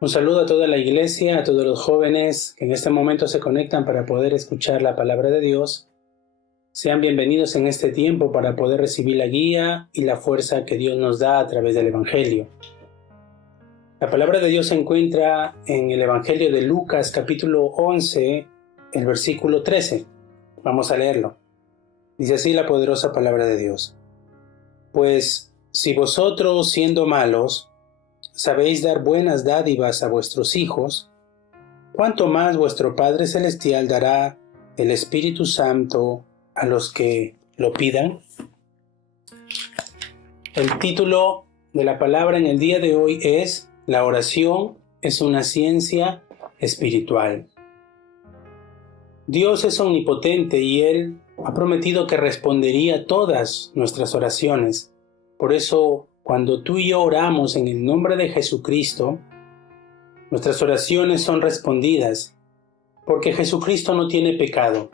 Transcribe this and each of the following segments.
Un saludo a toda la iglesia, a todos los jóvenes que en este momento se conectan para poder escuchar la palabra de Dios. Sean bienvenidos en este tiempo para poder recibir la guía y la fuerza que Dios nos da a través del Evangelio. La palabra de Dios se encuentra en el Evangelio de Lucas, capítulo 11, el versículo 13. Vamos a leerlo. Dice así la poderosa palabra de Dios. Pues si vosotros, siendo malos, sabéis dar buenas dádivas a vuestros hijos, ¿cuánto más vuestro Padre Celestial dará el Espíritu Santo a los que lo pidan? El título de la palabra en el día de hoy es La oración es una ciencia espiritual. Dios es omnipotente y Él ha prometido que respondería todas nuestras oraciones. Por eso, cuando tú y yo oramos en el nombre de Jesucristo, nuestras oraciones son respondidas, porque Jesucristo no tiene pecado.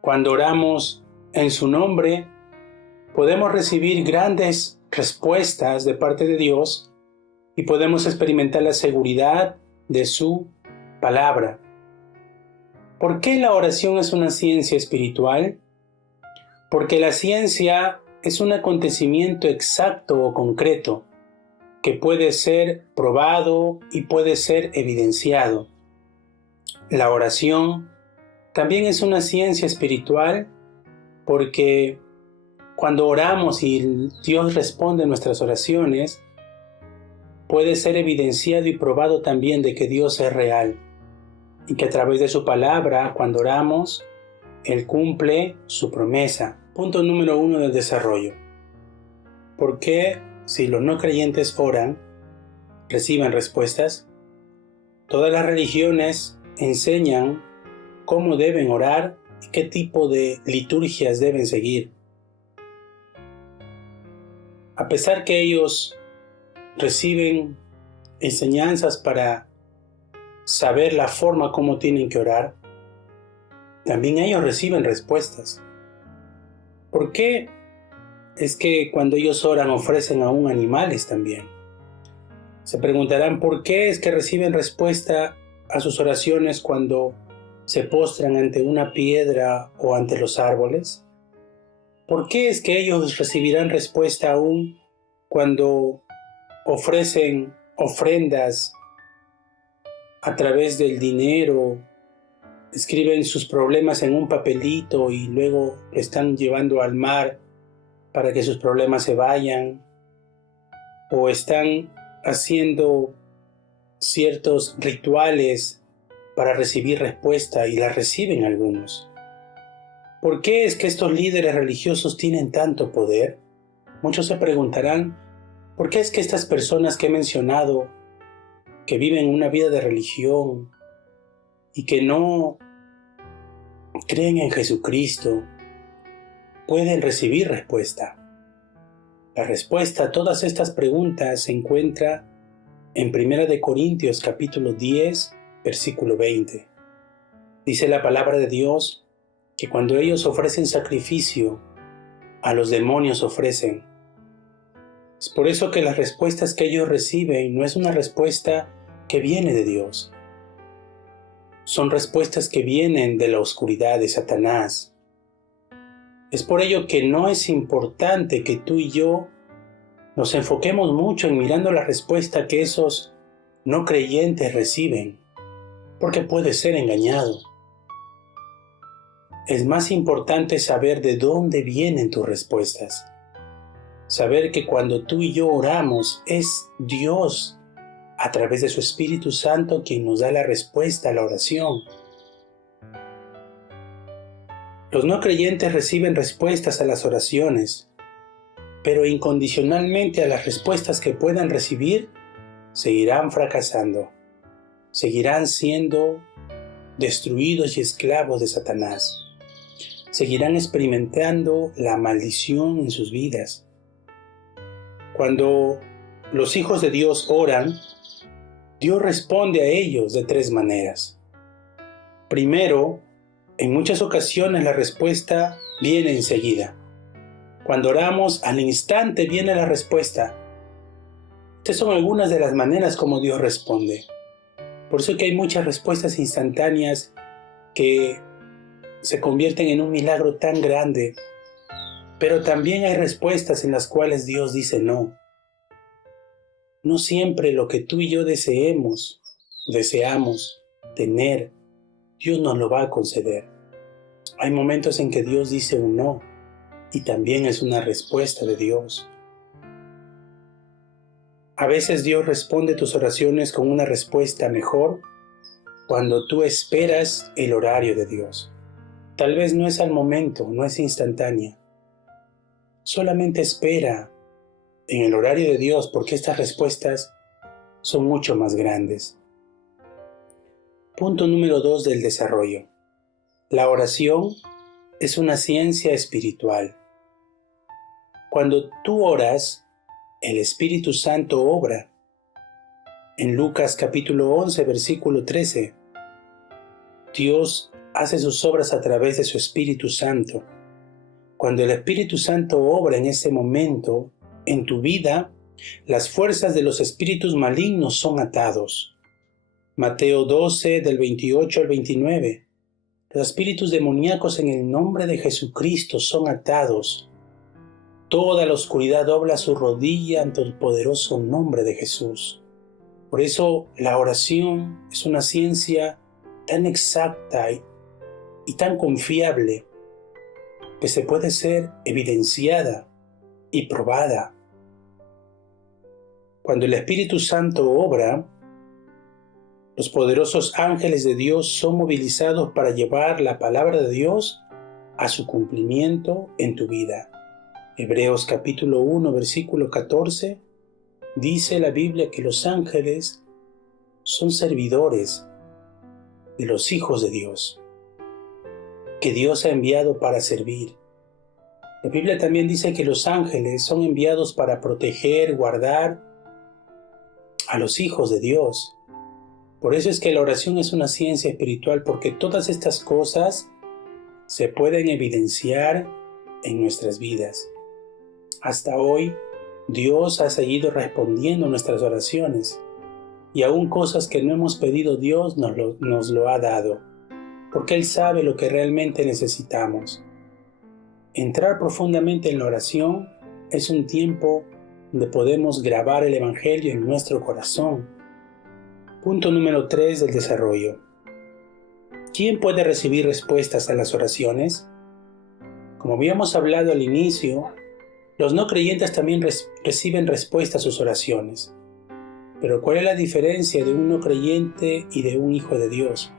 Cuando oramos en su nombre, podemos recibir grandes respuestas de parte de Dios y podemos experimentar la seguridad de su palabra. ¿Por qué la oración es una ciencia espiritual? Porque la ciencia es un acontecimiento exacto o concreto que puede ser probado y puede ser evidenciado. La oración también es una ciencia espiritual porque cuando oramos y Dios responde a nuestras oraciones, puede ser evidenciado y probado también de que Dios es real y que a través de su palabra, cuando oramos, Él cumple su promesa. Punto número 1 del desarrollo. ¿Por qué, si los no creyentes oran, reciben respuestas? Todas las religiones enseñan cómo deben orar y qué tipo de liturgias deben seguir. A pesar que ellos reciben enseñanzas para saber la forma como tienen que orar, también ellos reciben respuestas. ¿Por qué es que cuando ellos oran ofrecen aún animales también? Se preguntarán por qué es que reciben respuesta a sus oraciones cuando se postran ante una piedra o ante los árboles. ¿Por qué es que ellos recibirán respuesta aún cuando ofrecen ofrendas a través del dinero? Escriben sus problemas en un papelito y luego lo están llevando al mar para que sus problemas se vayan, o están haciendo ciertos rituales para recibir respuesta y la reciben algunos. ¿Por qué es que estos líderes religiosos tienen tanto poder? Muchos se preguntarán, ¿por qué es que estas personas que he mencionado, que viven una vida de religión y que no creen en Jesucristo, pueden recibir respuesta? La respuesta a todas estas preguntas se encuentra en 1 Corintios capítulo 10, versículo 20. Dice la palabra de Dios que cuando ellos ofrecen sacrificio, a los demonios ofrecen. Es por eso que las respuestas que ellos reciben no es una respuesta que viene de Dios. Son respuestas que vienen de la oscuridad de Satanás. Es por ello que no es importante que tú y yo nos enfoquemos mucho en mirando la respuesta que esos no creyentes reciben, porque puede ser engañado. Es más importante saber de dónde vienen tus respuestas. Saber que cuando tú y yo oramos es Dios a través de su Espíritu Santo quien nos da la respuesta a la oración. Los no creyentes reciben respuestas a las oraciones, pero incondicionalmente a las respuestas que puedan recibir, seguirán fracasando, seguirán siendo destruidos y esclavos de Satanás, seguirán experimentando la maldición en sus vidas. Cuando los hijos de Dios oran, Dios responde a ellos de 3 maneras. Primero, En muchas ocasiones la respuesta viene enseguida. Cuando oramos, al instante viene la respuesta. Estas son algunas de las maneras como Dios responde. Por eso que hay muchas respuestas instantáneas que se convierten en un milagro tan grande. Pero también hay respuestas en las cuales Dios dice no. No siempre lo que tú y yo deseamos tener, Dios nos lo va a conceder. Hay momentos en que Dios dice un no y también es una respuesta de Dios. A veces Dios responde tus oraciones con una respuesta mejor cuando tú esperas el horario de Dios. Tal vez no es al momento, no es instantánea. Solamente espera en el horario de Dios porque estas respuestas son mucho más grandes. Punto número 2 del desarrollo. La oración es una ciencia espiritual. Cuando tú oras, el Espíritu Santo obra. En Lucas capítulo 11, versículo 13, Dios hace sus obras a través de su Espíritu Santo. Cuando el Espíritu Santo obra en ese momento, en tu vida, las fuerzas de los espíritus malignos son atados. Mateo 12, del 28 al 29. Los espíritus demoníacos en el nombre de Jesucristo son atados. Toda la oscuridad dobla su rodilla ante el poderoso nombre de Jesús. Por eso la oración es una ciencia tan exacta y tan confiable que se puede ser evidenciada y probada. Cuando el Espíritu Santo obra, los poderosos ángeles de Dios son movilizados para llevar la palabra de Dios a su cumplimiento en tu vida. Hebreos capítulo 1, versículo 14, dice la Biblia que los ángeles son servidores de los hijos de Dios, que Dios ha enviado para servir. La Biblia también dice que los ángeles son enviados para proteger, guardar a los hijos de Dios. Por eso es que la oración es una ciencia espiritual, porque todas estas cosas se pueden evidenciar en nuestras vidas. Hasta hoy, Dios ha seguido respondiendo nuestras oraciones y aún cosas que no hemos pedido, Dios nos lo ha dado, porque Él sabe lo que realmente necesitamos. Entrar profundamente en la oración es un tiempo donde podemos grabar el Evangelio en nuestro corazón. Punto número 3 del desarrollo. ¿Quién puede recibir respuestas a las oraciones? Como habíamos hablado al inicio, los no creyentes también reciben respuesta a sus oraciones. Pero ¿cuál es la diferencia de un no creyente y de un hijo de Dios?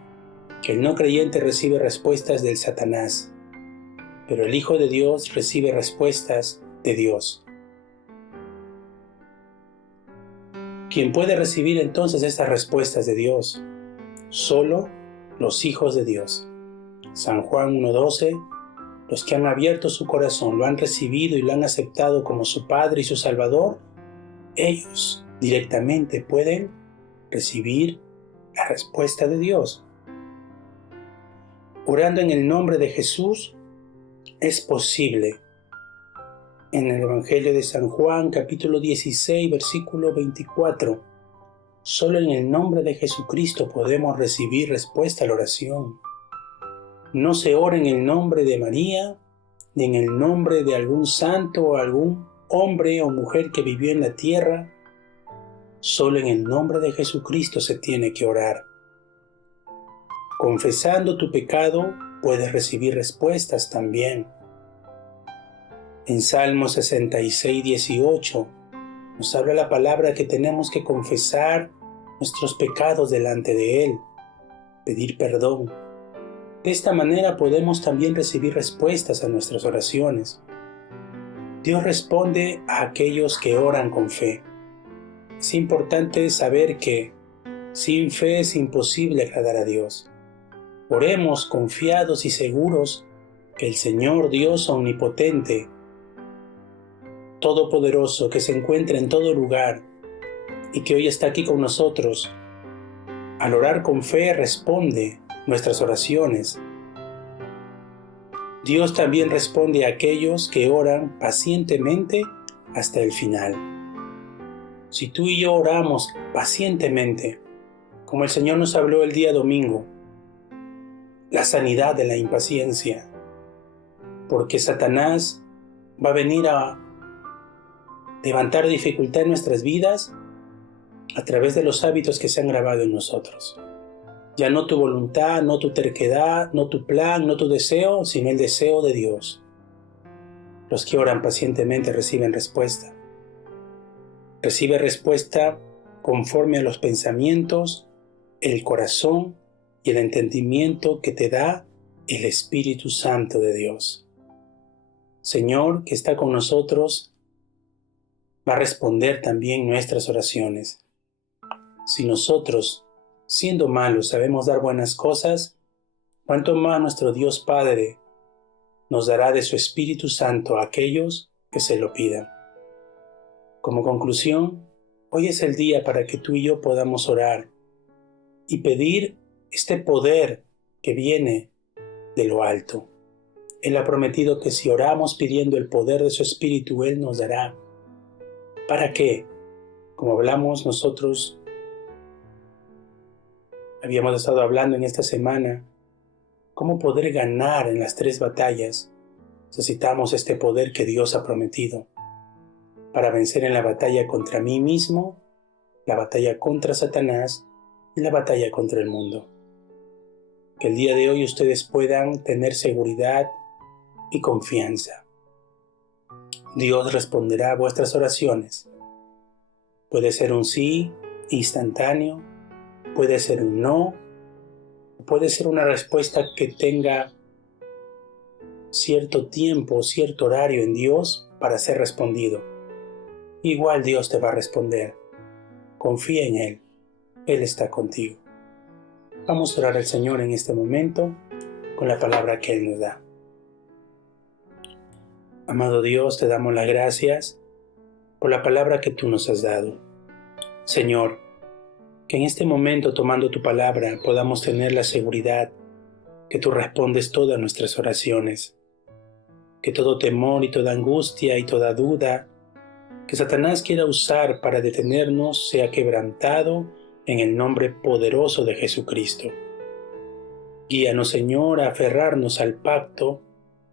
Que el no creyente recibe respuestas del Satanás, pero el Hijo de Dios recibe respuestas de Dios. ¿Quién puede recibir entonces estas respuestas de Dios? Solo los hijos de Dios. San Juan 1:12, los que han abierto su corazón, lo han recibido y lo han aceptado como su Padre y su Salvador, ellos directamente pueden recibir la respuesta de Dios. Orando en el nombre de Jesús es posible. En el Evangelio de San Juan, capítulo 16, versículo 24, solo en el nombre de Jesucristo podemos recibir respuesta a la oración. No se ora en el nombre de María, ni en el nombre de algún santo o algún hombre o mujer que vivió en la tierra. Solo en el nombre de Jesucristo se tiene que orar. Confesando tu pecado, puedes recibir respuestas también. En Salmo 66, 18, nos habla la palabra que tenemos que confesar nuestros pecados delante de Él, pedir perdón. De esta manera podemos también recibir respuestas a nuestras oraciones. Dios responde a aquellos que oran con fe. Es importante saber que sin fe es imposible agradar a Dios. Oremos confiados y seguros que el Señor Dios omnipotente, todopoderoso, que se encuentra en todo lugar y que hoy está aquí con nosotros, al orar con fe responde nuestras oraciones Dios también responde a aquellos que oran pacientemente hasta el final. Si tú y yo oramos pacientemente, como el Señor nos habló el día domingo, la sanidad de la impaciencia, porque Satanás va a venir a levantar dificultad en nuestras vidas a través de los hábitos que se han grabado en nosotros. Ya no tu voluntad, no tu terquedad, no tu plan, no tu deseo, sino el deseo de Dios. Los que oran pacientemente reciben respuesta. Recibe respuesta conforme a los pensamientos, el corazón y el entendimiento que te da el Espíritu Santo de Dios. Señor, que está con nosotros, va a responder también nuestras oraciones. Si nosotros, siendo malos, sabemos dar buenas cosas, cuánto más nuestro Dios Padre nos dará de su Espíritu Santo a aquellos que se lo pidan. Como conclusión, hoy es el día para que tú y yo podamos orar y pedir este poder que viene de lo alto. Él ha prometido que si oramos pidiendo el poder de su Espíritu, Él nos dará. ¿Para qué? Como hablamos nosotros, habíamos estado hablando en esta semana, cómo poder ganar en las 3 batallas. Necesitamos este poder que Dios ha prometido para vencer en la batalla contra mí mismo, la batalla contra Satanás y la batalla contra el mundo. Que el día de hoy ustedes puedan tener seguridad y confianza. Dios responderá a vuestras oraciones. Puede ser un sí instantáneo, puede ser un no, puede ser una respuesta que tenga cierto tiempo, cierto horario en Dios para ser respondido. Igual Dios te va a responder. Confía en Él. Él está contigo. Vamos a orar al Señor en este momento con la palabra que Él nos da. Amado Dios, te damos las gracias por la palabra que tú nos has dado. Señor, que en este momento, tomando tu palabra, podamos tener la seguridad que tú respondes todas nuestras oraciones, que todo temor y toda angustia y toda duda que Satanás quiera usar para detenernos sea quebrantado en el nombre poderoso de Jesucristo. Guíanos, Señor, a aferrarnos al pacto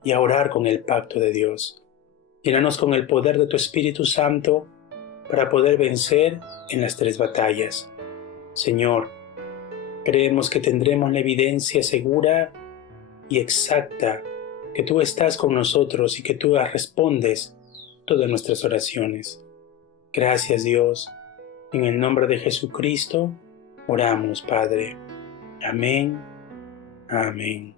y a orar con el pacto de Dios. Llénanos con el poder de tu Espíritu Santo para poder vencer en las 3 batallas. Señor, creemos que tendremos la evidencia segura y exacta que tú estás con nosotros y que tú respondes todas nuestras oraciones. Gracias, Dios. En el nombre de Jesucristo oramos, Padre. Amén. Amén.